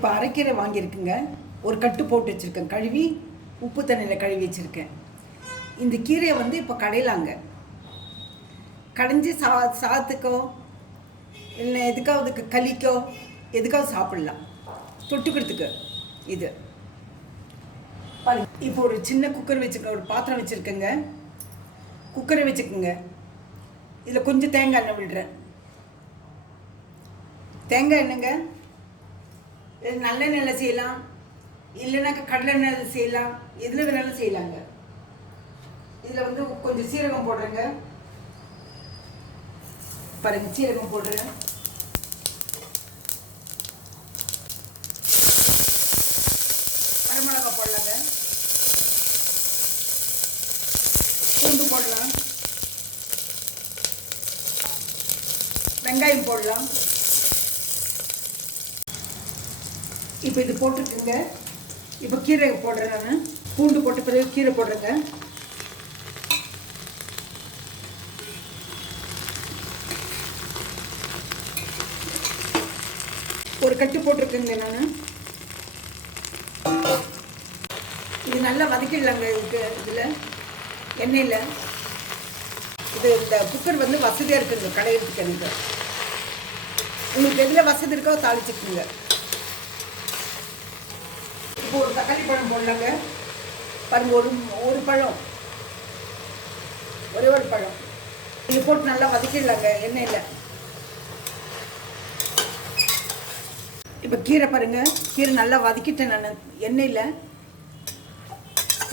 இப்போ அரைக்கீரை வாங்கியிருக்குங்க. ஒரு கட்டு போட்டு வச்சுருக்கேன். கழுவி உப்பு தண்ணியில் கழுவி வச்சுருக்கேன். இந்த கீரையை இப்போ கடையிலாங்க கடைஞ்சி சாதத்துக்கோ இல்லை எதுக்காவதுக்கு களிக்கோ எதுக்காவது சாப்பிட்லாம். தொட்டுக்கிறதுக்கு இது இப்போ ஒரு சின்ன குக்கர் வச்சுருக்கேன். ஒரு பாத்திரம் வச்சுருக்கேங்க. குக்கரை வச்சுக்கோங்க. இதில் கொஞ்சம் தேங்காய் எண்ணெய் விடுறேன். தேங்காய் எண்ணெய்ங்க. இது நல்லெண்ணெயில் செய்யலாம், இல்லைனாக்கா கடலை எண்ணெயில் செய்யலாம், எதில் வேணாலும் செய்யலாங்க. இதில் கொஞ்சம் சீரகம் போடுறேங்க. பாருங்கள், சீரகம் போடுறேன். வரமிளகா போடலாங்க. பூண்டு போடலாம். வெங்காயம் போடலாம். இப்போ இது போட்டிருக்குங்க. இப்போ கீரை போடுறேன். நான் பூண்டு போட்ட பிறகு கீரை போடுறேங்க. ஒரு கட்டு போட்டிருக்கேங்க. நான் இது நல்லா வதக்கிடலாங்க. இதில் எண்ணெயில் இது இந்த குக்கர் வசதியாக இருக்குங்க கடையிறதுக்கு. எனக்கு உங்களுக்கு எதில் வசதி இருக்கோ தாளிச்சுக்குங்க. இப்போ ஒரு தக்காளி பழம் போடலாங்க. பாருங்க, ஒரு பழம், ஒரே ஒரு பழம். இது போட்டு நல்லா வதக்கிடலாங்க எண்ணெயில். இப்போ கீரை பாருங்க, கீரை நல்லா வதக்கிட்டேன் நான் எண்ணெயில்.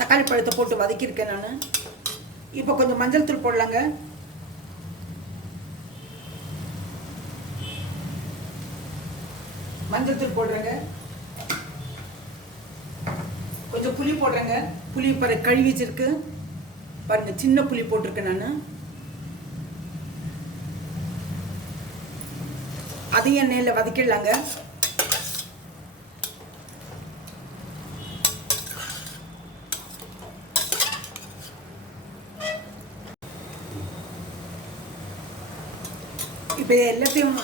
தக்காளி பழத்தை போட்டு வதக்கியிருக்கேன் நான். இப்போ கொஞ்சம் மஞ்சள் தூள் போடலாங்க. மஞ்சள் தூள் போடுறேங்க. கொஞ்சம் புளி போடுறேங்க. புளி கழுவி வச்சிருக்கு பாருங்க, சின்ன புளி போட்டிருக்கேன் நான். அதையும் எண்ணெயில் வதக்கிடலாங்க. இப்போ எல்லாத்தையும்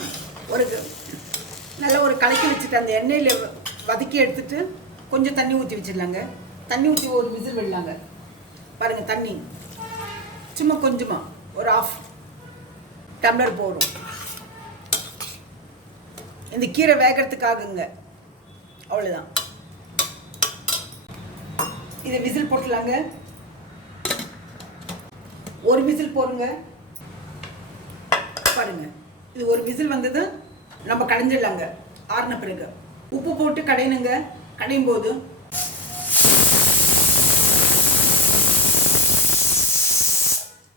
நல்லா ஒரு கலக்கி வச்சுட்டு அந்த எண்ணெயில் வதக்கி எடுத்துட்டு கொஞ்சம் தண்ணி ஊற்றி வச்சிடலாங்க. தண்ணி ஊற்றி ஒரு விசில் விடலாங்க. பாருங்கள், தண்ணி சும்மா கொஞ்சமாக ஒரு 1/2 டம்ளர் போடும். இந்த கீரை வேகிறதுக்காகுங்க. அவ்வளோதான். இதை விசில் போட்டுடலாங்க. ஒரு விசில் போடுங்க. பாருங்க, இது ஒரு விசில் வந்தது. நம்ம கடைஞ்சிடலாங்க. ஆறின பிறகு உப்பு போட்டு கடையணுங்க. கடையும் போது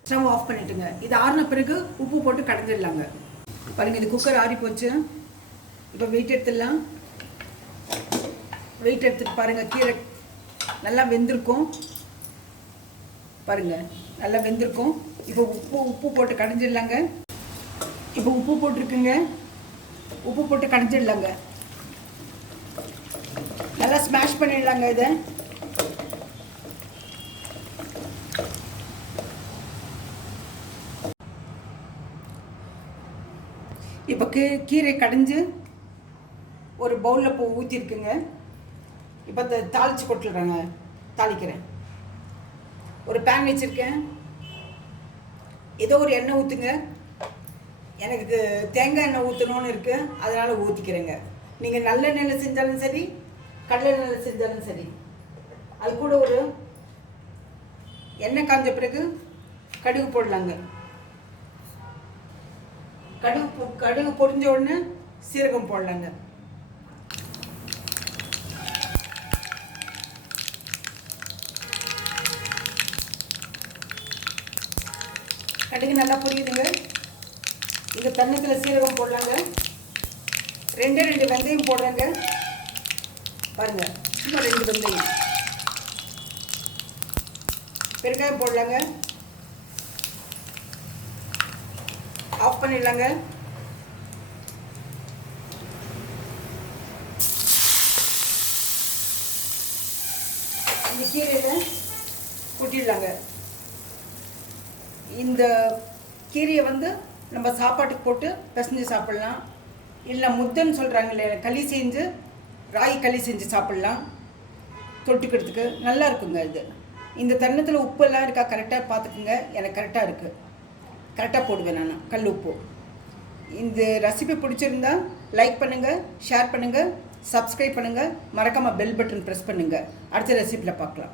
ஸ்டவ் ஆஃப் பண்ணிட்டுங்க. இது ஆறின பிறகு உப்பு போட்டு கடைஞ்சிடலாங்க. பாருங்க, இது குக்கர் ஆறி போச்சு. இப்போ வெயிட் எடுத்துடலாம். வெயிட் எடுத்துட்டு பாருங்க, கீரை நல்லா வெந்திருக்கும். பாருங்க, நல்லா வெந்திருக்கும். இப்போ உப்பு போட்டு கடைஞ்சிடலாங்க. இப்போ உப்பு போட்டிருக்குங்க. உப்பு போட்டு கடைஞ்சிடலாங்க. நல்லா ஸ்மாஷ் பண்ணிடலாங்க. இதை இப்போ கீரை கடைஞ்சு ஒரு பவுலில் ஊற்றிருக்குங்க. இப்போ தாளித்து கொட்டுறேங்க. தாளிக்கிறேன். ஒரு பேன் வச்சுருக்கேன். ஏதோ ஒரு எண்ணெய் ஊற்றுங்க. எனக்கு தேங்காய் எண்ணெய் ஊற்றணும்னு இருக்குது, அதனால் ஊற்றிக்கிறேங்க. நீங்கள் நல்லெண்ணெயில் செஞ்சாலும் சரி, கடலை எண்ணெயில் செஞ்சாலும் சரி. அது கூட ஒரு எண்ணெய் காஞ்ச பிறகு கடுகு போடலாங்க. கடுகு பொரிஞ்ச உடனே சீரகம் போடலாங்க. கடுகு நல்லா பொரியுதுங்க. இந்த தண்ணத்தில் சீரகம் போடலாங்க. 2 வெந்தயம் போடுறேங்க. பாருங்க, சும்மா 2 வெந்தயம். பெருங்காயம் போடலாங்க. ஆஃப் பண்ணிடலாங்க. இந்த கீரையில் கொட்டிடலாங்க. இந்த கீரையை நம்ம சாப்பாட்டுக்கு போட்டு பிசைஞ்சு சாப்பிட்லாம். இல்லை முத்தைன்னு சொல்கிறாங்க இல்லையா, களி செஞ்சு ராகி களி செஞ்சு சாப்பிட்லாம், தொட்டுக்கிறதுக்கு நல்லா இருக்குங்க. இது இந்த தருணத்தில் உப்பெல்லாம் இருக்கா கரெக்டாக பார்த்துக்குங்க. எனக்கு கரெக்டாக இருக்குது, கரெக்டாக போடுவேன் நான் கல் உப்பு. இந்த ரெசிபி பிடிச்சிருந்தா லைக் பண்ணுங்கள், ஷேர் பண்ணுங்கள், சப்ஸ்கிரைப் பண்ணுங்கள், மறக்காமல் பெல் பட்டன் ப்ரெஸ் பண்ணுங்கள். அடுத்த ரெசிபியில் பார்க்கலாம்.